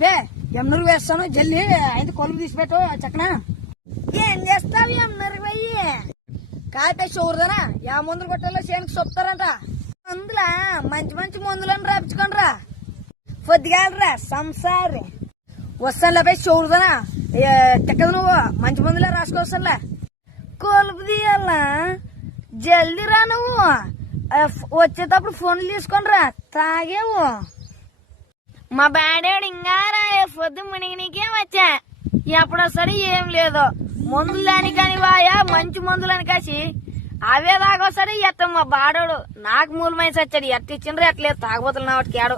Pay ఎమ్నూరు వేస్తాను జల్లి ఐదు కొలుపు తీసి పెట్టు చక్కన? ఏం చేస్తావు ఎమ్నూరు పోయి? కాకపోతే చూడదనా యా మందులు కొట్టాలో చేనుకు చెప్తారంట మందులా మంచి మంచి మందులను రాపించుకోండి రా పొద్దుగాలరా సంసారి. వస్తానులే పోయి చూడదనా తిక్కదు నువ్వు మంచి మందులే రాసుకోవస్తానులే కొలుపు తీయాలా? జల్దీ రా నువ్వు. వచ్చేటప్పుడు ఫోన్లు తీసుకొని రా తాగేవు. మా బ్యాడేడు ఇంకా పొద్దు మునిగినికే వచ్చా? ఎప్పుడు వస్తాడు ఏం లేదు. మందులు దాని కానీ వాయా మంచి మందులని కాసి అవే తాగొస్తాడు ఎత్త మా బాడోడు. నాకు మూలమైన సచ్చాడు. ఎట్ట ఇచ్చిండ్రు ఎట్లేదు. తాగబోతులు నా వాటికి ఆడు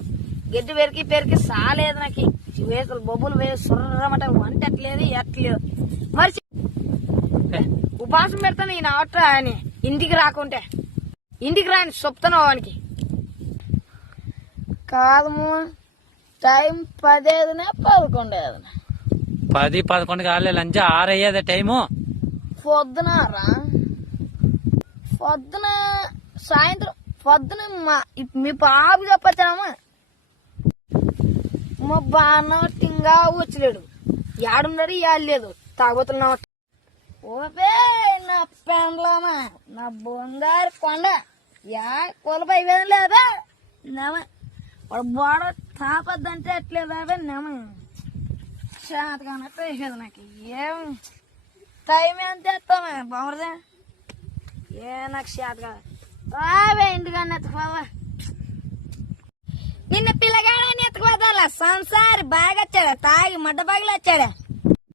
గడ్డి పెరికి పెరికి సాలేదు నాకు. వేసులు బొబ్బులు వేసి సుర్రమట వంట ఎట్లేదు. ఎట్లేదు మరి ఉపాసం పెడతాను ఈ నాట అని ఇంటికి రాకుంటే. ఇంటికి రాని చెప్తాను వానికి. కాదము టైం పదేదినా పదకొండేదినా. పది పదకొండు కాలే లంచ్ ఆరయ్యేదే టైము. పొద్దున రా. పొద్దున సాయంత్రం పొద్దున మా మీ బాబు చెప్పచ్చామా మా బాన్న టింగా వచ్చలేడు ఏడున్నాడు ఏడలేదు తాగుతున్నా ఓపే నా పెండ్లామా నా బొందారి కొండ. యా కొలపై లేదా వాడు బోడ తాపద్దంటే ఎట్లేదా నేమ శాతకానట్టు వేసేది నాకు. ఏం? టైం ఎంత ఎత్తామే బాగుందా ఏ నాకు శాత కాదు. రావే ఇంటికన్నా ఎత్తుకోవా నిన్న పిల్లగాడని ఎత్తుకోదాలా సంసారి బాగా వచ్చాడా తాగి మడ్డ బాగిలు వచ్చాడా